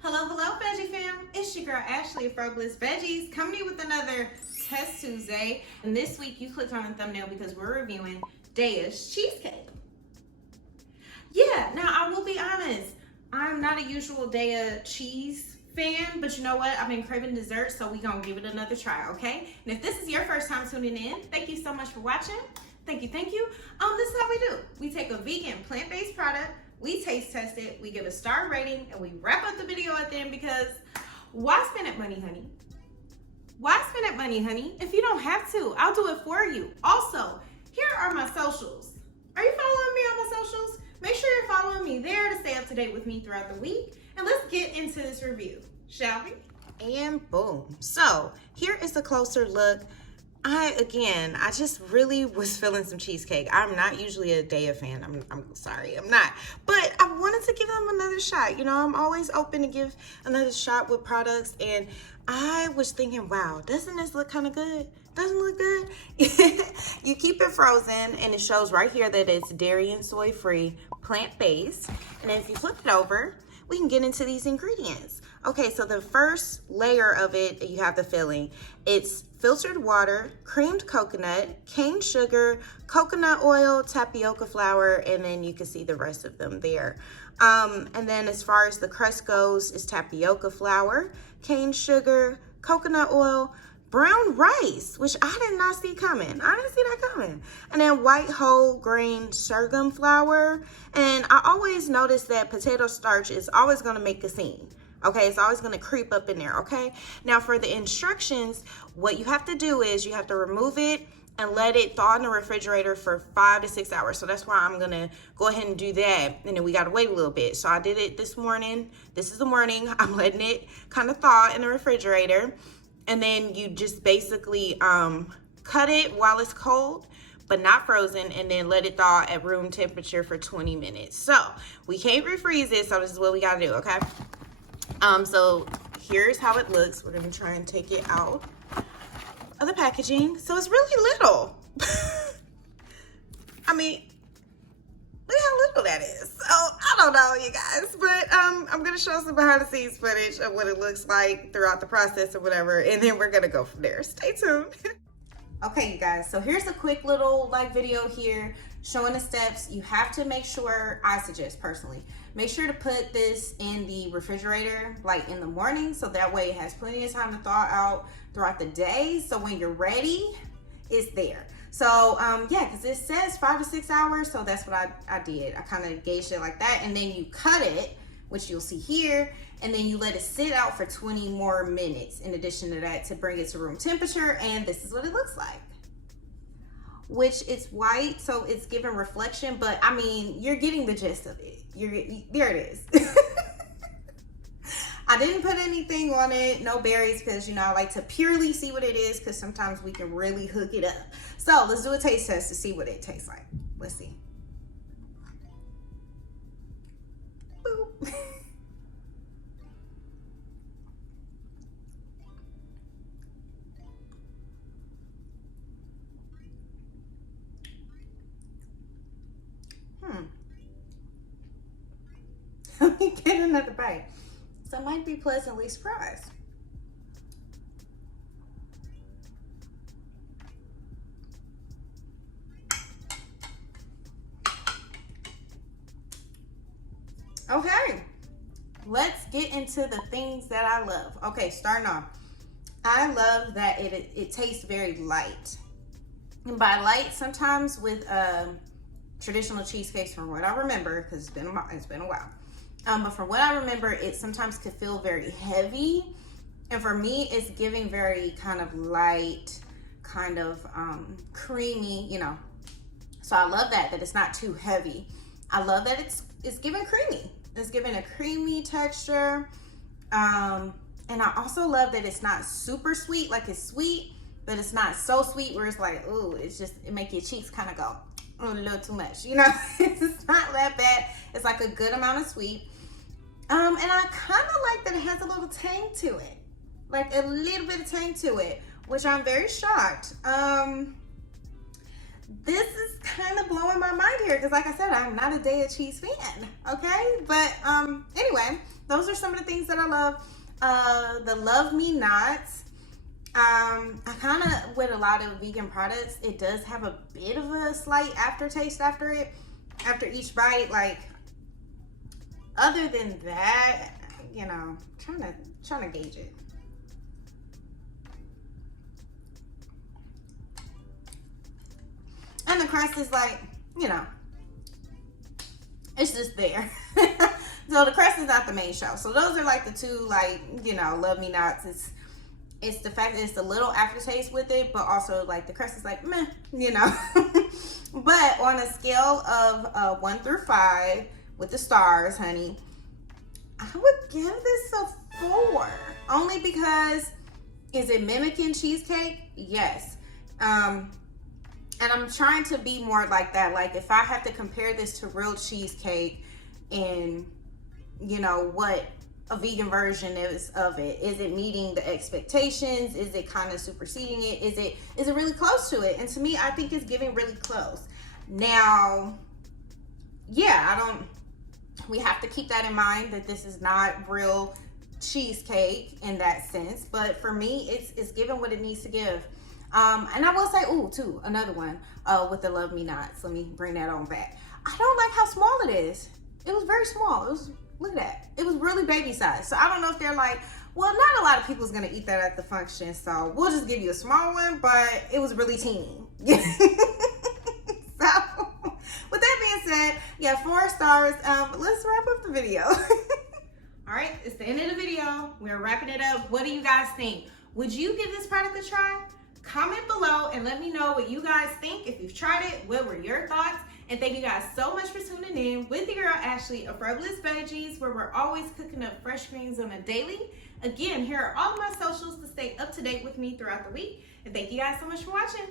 Hello, Veggie fam. It's your girl Ashley from Bliss Veggies coming to you with another Test Tuesday. And this week you clicked on the thumbnail because we're reviewing Daiya's cheesecake. Yeah, now I will be honest, I'm not a usual Daiya cheese fan, but you know what? I've been craving dessert, so we gonna give it another try, okay? And if this is your first time tuning in, thank you so much for watching. Thank you. This is how we do. We take a vegan, plant-based product, we taste test it, we give a star rating, and we wrap up the video at the end because why spend that money, honey? Why spend that money, honey? If you don't have to, I'll do it for you. Also, here are my socials. Are you following me on my socials? Make sure you're following me there to stay up to date with me throughout the week. And let's get into this review, shall we? And boom. So here is a closer look. I just really was feeling some cheesecake. I'm not usually a Daiya fan. I'm sorry, I'm not. But I wanted to give them another shot. You know, I'm always open to give another shot with products. And I was thinking, wow, doesn't this look kind of good? Doesn't it look good? You keep it frozen and it shows right here that it's dairy and soy free, plant-based. And if you flip it over, we can get into these ingredients. Okay, so the first layer of it, you have the filling. It's filtered water, creamed coconut, cane sugar, coconut oil, tapioca flour, and then you can see the rest of them there. And then as far as the crust goes, it's tapioca flour, cane sugar, coconut oil, brown rice, which I did not see coming. I didn't see that coming. And then white whole grain sorghum flour. And I always notice that potato starch is always gonna make a scene. Okay, it's always gonna creep up in there, okay? Now for the instructions, what you have to do is you have to remove it and let it thaw in the refrigerator for 5 to 6 hours. So that's why I'm gonna go ahead and do that. And then we gotta wait a little bit. So I did it this morning. This is the morning. I'm letting it kind of thaw in the refrigerator. And then you just basically cut it while it's cold, but not frozen, and then let it thaw at room temperature for 20 minutes. So we can't refreeze it, so this is what we gotta do, okay? So here's how it looks. We're gonna try and take it out of the packaging. So it's really little. I mean, look how little that is. So I don't know, you guys, but I'm gonna show some behind the scenes footage of what it looks like throughout the process or whatever, and then we're gonna go from there. Stay tuned. Okay, you guys, so here's a quick little video here showing the steps. You have to make sure, I suggest personally, make sure to put this in the refrigerator like in the morning, so that way it has plenty of time to thaw out throughout the day, so when you're ready, it's there. So yeah, because it says 5 to 6 hours, so that's what I did. I kind of gauged it like that, and then you cut it, which you'll see here, and then you let it sit out for 20 more minutes in addition to that to bring it to room temperature, and this is what it looks like. Which it's white, so it's giving reflection, but I mean, you're getting the gist of it. There it is. I didn't put anything on it, no berries, because you know I like to purely see what it is, because sometimes we can really hook it up. So let's do a taste test to see what it tastes like. Let's see. Boop. Let me get another bite. So I might be pleasantly surprised. Okay, let's get into the things that I love. Okay, starting off, I love that it tastes very light. And by light, sometimes with traditional cheesecakes, from what I remember, because it's been a while. But from what I remember, it sometimes could feel very heavy. And for me, it's giving very kind of light, kind of creamy, you know. So I love that it's not too heavy. I love that it's giving creamy. It's giving a creamy texture. And I also love that it's not super sweet, like it's sweet, but it's not so sweet where it's like, ooh, it make your cheeks kind of go a little too much, you know. It's not that bad. It's like a good amount of sweet. And I kind of like that it has a little tang to it, like a little bit of tang to it, which I'm very shocked. This is kind of blowing my mind here because, like I said, I'm not a Daiya cheese fan, okay? But anyway, those are some of the things that I love. The Love Me Nots. I kind of, with a lot of vegan products, it does have a bit of a slight aftertaste after each bite. Like, other than that, you know, trying to gauge it. And the crust is like, you know, it's just there. So the crust is not the main show. So those are like the two, like, you know, Love Me Nots. It's the fact that it's a little aftertaste with it, but also like the crust is like meh, you know. But on a scale of 1 through 5 with the stars, honey, I would give this a 4. Only because, is it mimicking cheesecake? Yes. And I'm trying to be more like that. Like, if I have to compare this to real cheesecake and, you know, what a vegan version is of it, is it meeting the expectations? Is it kind of superseding it? Is it really close to it? And to me, I think it's giving really close. Now, yeah, we have to keep that in mind, that this is not real cheesecake in that sense. But for me, it's giving what it needs to give. And I will say, ooh, too, another one with the Love Me Nots. Let me bring that on back. I don't like how small it is. It was very small. It was, look at that. It was really baby size. So I don't know if they're like, well, not a lot of people's gonna eat that at the function, so we'll just give you a small one, but it was really teeny. So with that being said, yeah, 4 stars. Let's wrap up the video. All right, it's the end of the video. We're wrapping it up. What do you guys think? Would you give this product a try? Comment below and let me know what you guys think. If you've tried it, what were your thoughts? And thank you guys so much for tuning in with your girl Ashley of Frivolous Veggies, where we're always cooking up fresh greens on a daily. Again, here are all of my socials to stay up to date with me throughout the week. And thank you guys so much for watching.